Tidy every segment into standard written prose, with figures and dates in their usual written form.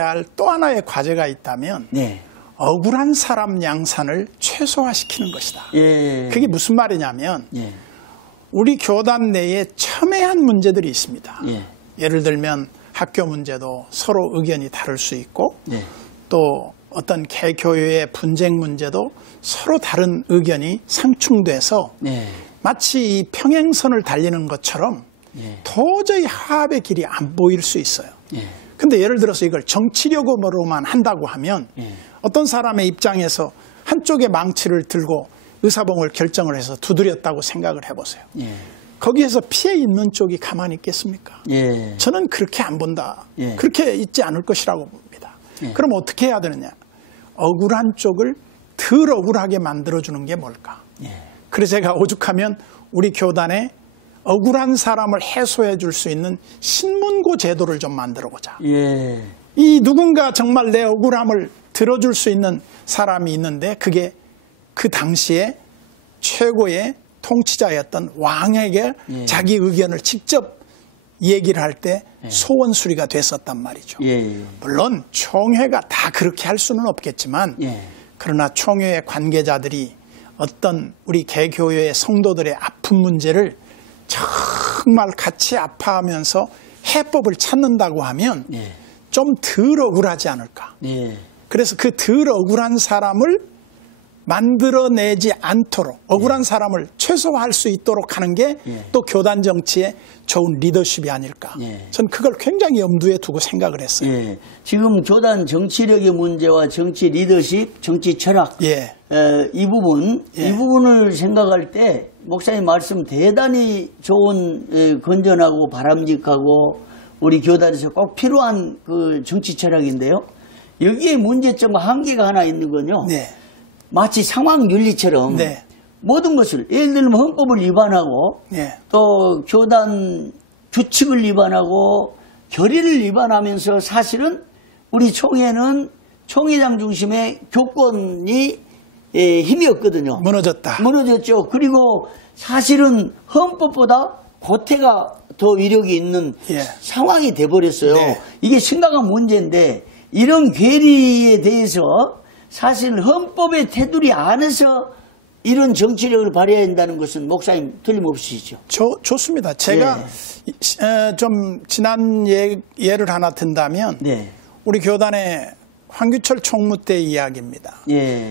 할 또 하나의 과제가 있다면 억울한 사람 양산을 최소화시키는 것이다. 그게 무슨 말이냐면 우리 교단 내에 첨예한 문제들이 있습니다. 예를 들면 학교 문제도 서로 의견이 다를 수 있고 또 어떤 개교회의 분쟁 문제도 서로 다른 의견이 상충돼서 마치 이 평행선을 달리는 것처럼 도저히 화합의 길이 안 보일 수 있어요. 근데 예를 들어서 이걸 정치력으로만 한다고 하면 어떤 사람의 입장에서 한쪽의 망치를 들고 의사봉을 결정을 해서 두드렸다고 생각을 해보세요. 거기에서 피해 있는 쪽이 가만히 있겠습니까? 저는 그렇게 안 본다. 그렇게 있지 않을 것이라고 봅니다. 그럼 어떻게 해야 되느냐? 억울한 쪽을 덜 억울하게 만들어주는 게 뭘까? 그래서 제가 오죽하면 우리 교단에 억울한 사람을 해소해 줄 수 있는 신문고 제도를 좀 만들어보자. 이 누군가 정말 내 억울함을 들어줄 수 있는 사람이 있는데 그게 그 당시에 최고의 통치자였던 왕에게 자기 의견을 직접 얘기를 할 때 소원수리가 됐었단 말이죠. 물론 총회가 다 그렇게 할 수는 없겠지만 그러나 총회의 관계자들이 어떤 우리 개교회의 성도들의 아픈 문제를 정말 같이 아파하면서 해법을 찾는다고 하면 좀 덜 억울하지 않을까. 그래서 그 덜 억울한 사람을 만들어내지 않도록 억울한 사람을 최소화할 수 있도록 하는 게 또 교단 정치의 좋은 리더십이 아닐까. 전 그걸 굉장히 염두에 두고 생각을 했어요. 지금 교단 정치력의 문제와 정치 리더십, 정치 철학 이 부분을 생각할 때 목사님 말씀 대단히 좋은 건전하고 바람직하고 우리 교단에서 꼭 필요한 그 정치 철학인데요. 여기에 문제점과 한계가 하나 있는 건요. 마치 상황윤리처럼 모든 것을 예를 들면 헌법을 위반하고 또 교단 규칙을 위반하고 결의를 위반하면서 사실은 우리 총회는 총회장 중심의 교권이 힘이 없거든요. 무너졌죠. 그리고 사실은 헌법보다 고태가 더 위력이 있는 상황이 돼버렸어요. 이게 심각한 문제인데 이런 괴리에 대해서 사실 헌법의 테두리 안에서 이런 정치력을 발휘해야 한다는 것은 목사님 틀림없으시죠? 좋습니다. 제가 좀 지난 예를 하나 든다면 우리 교단의 황규철 총무 때 이야기입니다.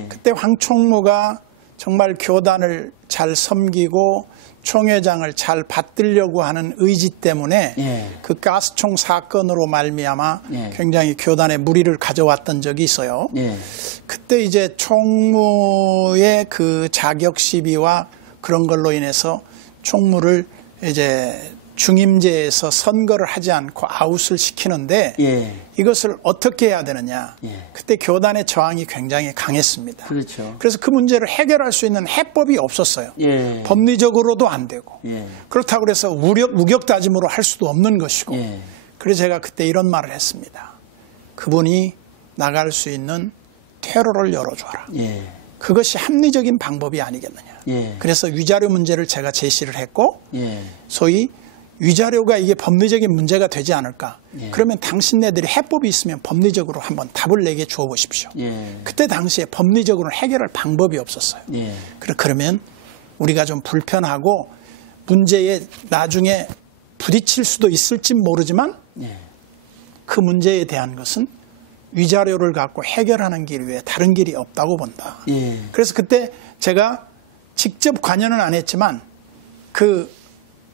그때 황 총무가 정말 교단을 잘 섬기고 총회장을 잘 받들려고 하는 의지 때문에 그 가스총 사건으로 말미암아 굉장히 교단에 무리를 가져왔던 적이 있어요. 그때 이제 총무의 그 자격 시비와 그런 걸로 인해서 총무를 이제 중임제에서 선거를 하지 않고 아웃을 시키는데 이것을 어떻게 해야 되느냐. 그때 교단의 저항이 굉장히 강했습니다. 그래서 그 문제를 해결할 수 있는 해법이 없었어요. 법리적으로도 안 되고 그렇다고 해서 우격다짐으로 할 수도 없는 것이고 그래서 제가 그때 이런 말을 했습니다. 그분이 나갈 수 있는 퇴로를 열어줘라. 그것이 합리적인 방법이 아니겠느냐. 그래서 위자료 문제를 제가 제시를 했고 소위 위자료가 이게 법리적인 문제가 되지 않을까. 그러면 당신네들이 해법이 있으면 법리적으로 한번 답을 내게 주어 보십시오. 그때 당시에 법리적으로 해결할 방법이 없었어요. 그러면 우리가 좀 불편하고 문제에 나중에 부딪힐 수도 있을지 모르지만 그 문제에 대한 것은 위자료를 갖고 해결하는 길 외에 다른 길이 없다고 본다. 그래서 그때 제가 직접 관여는 안 했지만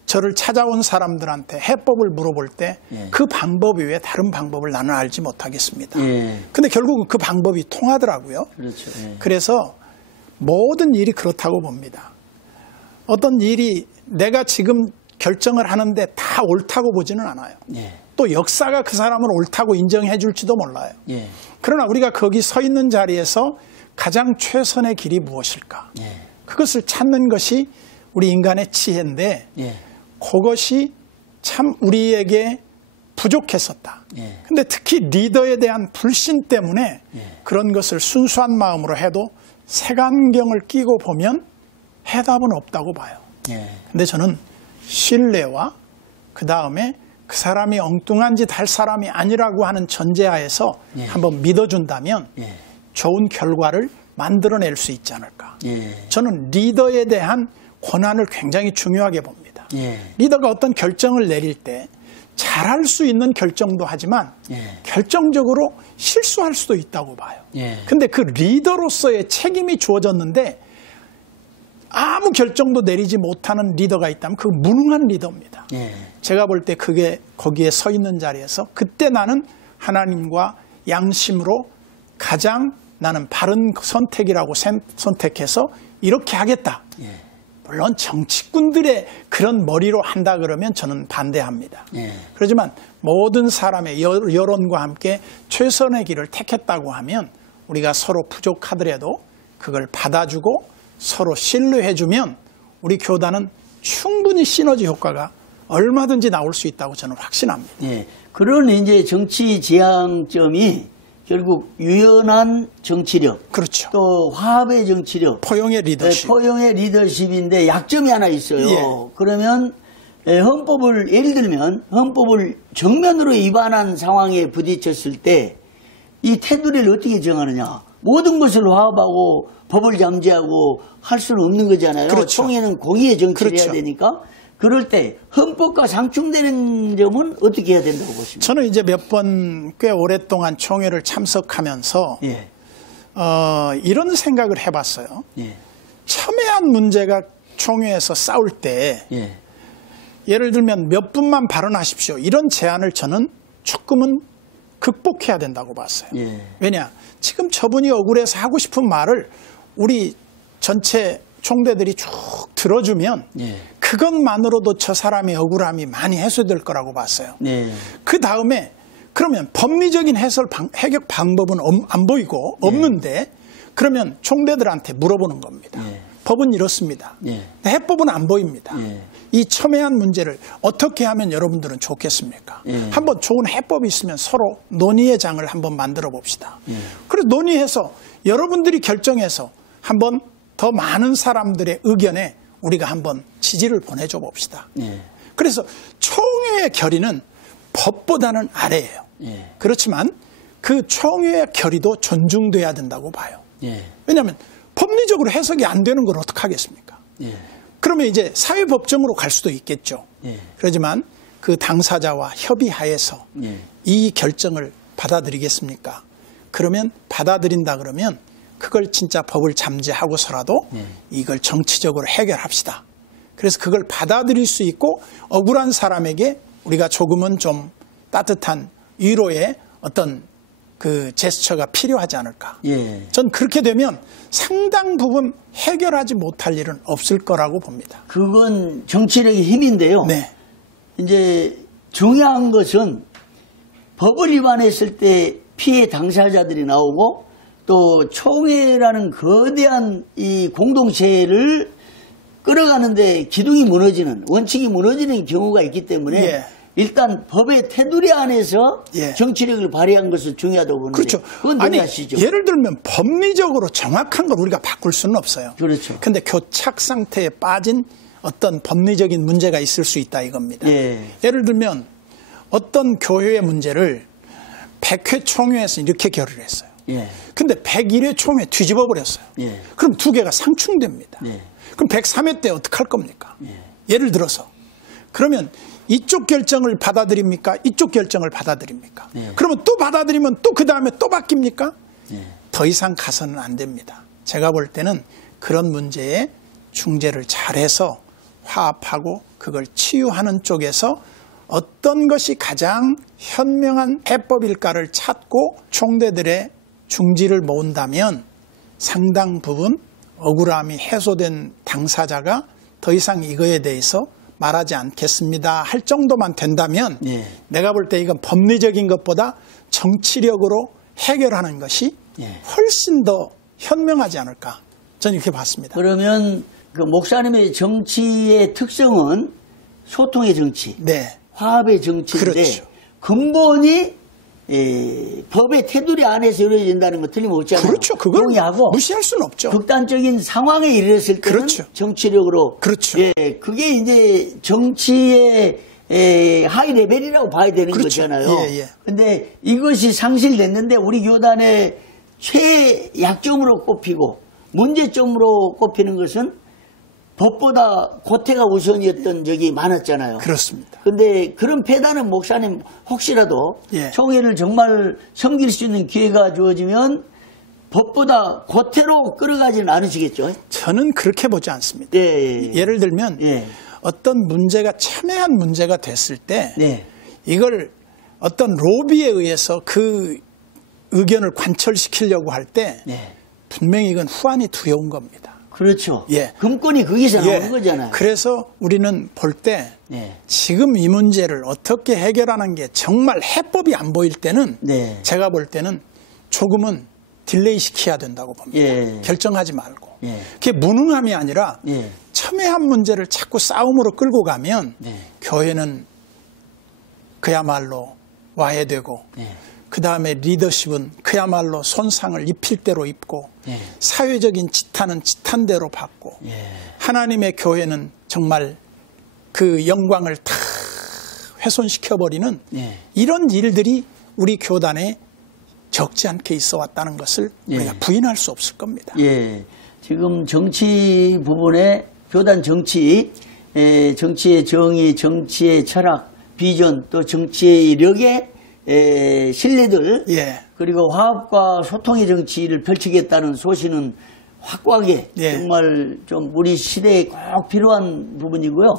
저를 찾아온 사람들한테 해법을 물어볼 때 그 방법 외에 다른 방법을 나는 알지 못하겠습니다. 근데 결국은 그 방법이 통하더라고요. 그래서 모든 일이 그렇다고 봅니다. 어떤 일이 내가 지금 결정을 하는데 다 옳다고 보지는 않아요. 또 역사가 그 사람을 옳다고 인정해 줄지도 몰라요. 그러나 우리가 거기 서 있는 자리에서 가장 최선의 길이 무엇일까? 그것을 찾는 것이 우리 인간의 지혜인데 그것이 참 우리에게 부족했었다. 근데 특히 리더에 대한 불신 때문에 그런 것을 순수한 마음으로 해도 색안경을 끼고 보면 해답은 없다고 봐요. 근데 저는 신뢰와 그 다음에 그 사람이 엉뚱한 짓 할 사람이 아니라고 하는 전제하에서 예. 한번 믿어준다면 예. 좋은 결과를 만들어낼 수 있지 않을까. 예. 저는 리더에 대한 권한을 굉장히 중요하게 봅니다. 예. 리더가 어떤 결정을 내릴 때 잘할 수 있는 결정도 하지만 예. 결정적으로 실수할 수도 있다고 봐요. 근데 그 리더로서의 책임이 주어졌는데 아무 결정도 내리지 못하는 리더가 있다면 그 무능한 리더입니다. 예. 제가 볼 때 그게 거기에 서 있는 자리에서 그때 나는 하나님과 양심으로 가장 나는 바른 선택이라고 선택해서 이렇게 하겠다. 예. 물론 정치꾼들의 그런 머리로 한다 그러면 저는 반대합니다. 예. 그렇지만 모든 사람의 여론과 함께 최선의 길을 택했다고 하면 우리가 서로 부족하더라도 그걸 받아주고 서로 신뢰해주면 우리 교단은 충분히 시너지 효과가 얼마든지 나올 수 있다고 저는 확신합니다. 예. 그런 이제 정치 지향점이 결국 유연한 정치력, 그렇죠. 또 화합의 정치력, 포용의 리더십, 네, 포용의 리더십인데 약점이 하나 있어요. 예. 그러면 헌법을 예를 들면 헌법을 정면으로 위반한 상황에 부딪혔을 때 이 테두리를 어떻게 정하느냐? 모든 것을 화합하고 법을 잠재하고 할 수는 없는 거잖아요. 그렇죠. 총회는 공의의 정치를 그렇죠. 해야 되니까. 그럴 때 헌법과 상충되는 점은 어떻게 해야 된다고 보십니까? 저는 이제 몇 번 꽤 오랫동안 총회를 참석하면서 예. 이런 생각을 해봤어요. 예. 첨예한 문제가 총회에서 싸울 때 예. 예를 들면 몇 분만 발언하십시오. 이런 제안을 저는 조금은 극복해야 된다고 봤어요. 예. 왜냐? 지금 저분이 억울해서 하고 싶은 말을 우리 전체 총대들이 쭉 들어주면 예. 그것만으로도 저 사람의 억울함이 많이 해소될 거라고 봤어요. 예. 그 다음에 그러면 법리적인 해결 방법은 안 보이고 없는데 예. 그러면 총대들한테 물어보는 겁니다. 예. 법은 이렇습니다. 예. 해법은 안 보입니다. 예. 이 첨예한 문제를 어떻게 하면 여러분들은 좋겠습니까? 예. 한번 좋은 해법이 있으면 서로 논의의 장을 한번 만들어 봅시다. 예. 그래서 논의해서 여러분들이 결정해서 한번 더 많은 사람들의 의견에 우리가 한번 지지를 보내줘 봅시다. 예. 그래서 총회의 결의는 법보다는 아래예요. 예. 그렇지만 그 총회의 결의도 존중돼야 된다고 봐요. 예. 왜냐하면 법리적으로 해석이 안 되는 걸 어떡하겠습니까? 예. 그러면 이제 사회법정으로 갈 수도 있겠죠. 예. 그렇지만 그 당사자와 협의하에서 예. 이 결정을 받아들이겠습니까? 그러면 받아들인다 그러면 그걸 진짜 법을 잠재하고서라도 이걸 정치적으로 해결합시다. 그래서 그걸 받아들일 수 있고 억울한 사람에게 우리가 조금은 좀 따뜻한 위로의 어떤 그 제스처가 필요하지 않을까. 예. 전 그렇게 되면 상당 부분 해결하지 못할 일은 없을 거라고 봅니다. 그건 정치력의 힘인데요. 네. 이제 중요한 것은 법을 위반했을 때 피해 당사자들이 나오고 또 총회라는 거대한 이 공동체를 끌어가는데 기둥이 무너지는 원칙이 무너지는 경우가 있기 때문에 예. 일단 법의 테두리 안에서 예. 정치력을 발휘한 것은 중요하다고 보는데 그렇죠. 그건 동의하시죠? 예를 들면 법리적으로 정확한 걸 우리가 바꿀 수는 없어요. 그렇죠. 그런데 교착 상태에 빠진 어떤 법리적인 문제가 있을 수 있다 이겁니다. 예. 예를 들면 어떤 교회의 문제를 100회 총회에서 이렇게 결의를 했어요. 예. 근데 101회 총회 뒤집어 버렸어요. 예. 그럼 두 개가 상충됩니다. 예. 그럼 103회 때 어떻게 할 겁니까? 예. 예를 들어서 그러면 이쪽 결정을 받아들입니까? 이쪽 결정을 받아들입니까? 예. 그러면 또 받아들이면 또 그 다음에 또 바뀝니까? 예. 더 이상 가서는 안 됩니다. 제가 볼 때는 그런 문제에 중재를 잘해서 화합하고 그걸 치유하는 쪽에서 어떤 것이 가장 현명한 해법일까를 찾고 총대들의 중지를 모은다면 상당 부분 억울함이 해소된 당사자가 더 이상 이거에 대해서 말하지 않겠습니다 할 정도만 된다면 예. 내가 볼 때 이건 법리적인 것보다 정치력으로 해결하는 것이 예. 훨씬 더 현명하지 않을까 저는 이렇게 봤습니다. 그러면 그 목사님의 정치의 특성은 소통의 정치, 네. 화합의 정치인데 그렇죠. 근본이 법의 테두리 안에서 이루어진다는 거 틀림없지 않아요. 그렇죠. 그걸 동의하고 무시할 수는 없죠. 극단적인 상황에 이르렀을 때는 그렇죠. 정치력으로. 그렇죠. 예, 그게 이제 정치의 하이 레벨이라고 봐야 되는 그렇죠. 거잖아요. 예, 예. 근데 이것이 상실됐는데 우리 교단의 최약점으로 꼽히고 문제점으로 꼽히는 것은 법보다 고태가 우선이었던 적이 많았잖아요. 그렇습니다. 근데 그런 패단은 목사님 혹시라도 예. 총회를 정말 섬길 수 있는 기회가 주어지면 법보다 고태로 끌어가지는 않으시겠죠? 저는 그렇게 보지 않습니다. 예. 예를 들면 어떤 문제가 첨예한 문제가 됐을 때 이걸 어떤 로비에 의해서 그 의견을 관철시키려고 할 때 분명히 이건 후환이 두려운 겁니다. 그렇죠. 금권이 거기서 나오는 거잖아요. 그래서 우리는 볼 때 지금 이 문제를 어떻게 해결하는 게 정말 해법이 안 보일 때는 제가 볼 때는 조금은 딜레이 시켜야 된다고 봅니다. 결정하지 말고. 그게 무능함이 아니라 첨예한 문제를 자꾸 싸움으로 끌고 가면 교회는 그야말로 와해되고 그 다음에 리더십은 그야말로 손상을 입힐 대로 입고 사회적인 지탄은 지탄대로 받고 하나님의 교회는 정말 그 영광을 다 훼손시켜버리는 이런 일들이 우리 교단에 적지 않게 있어 왔다는 것을 우리가 부인할 수 없을 겁니다. 지금 정치 부분에 교단 정치, 정치의 정의, 정치의 철학, 비전, 또 정치의 이력의 신뢰들, 그리고 화합과 소통의 정치를 펼치겠다는 소신은 확고하게 정말 좀 우리 시대에 꼭 필요한 부분이고요.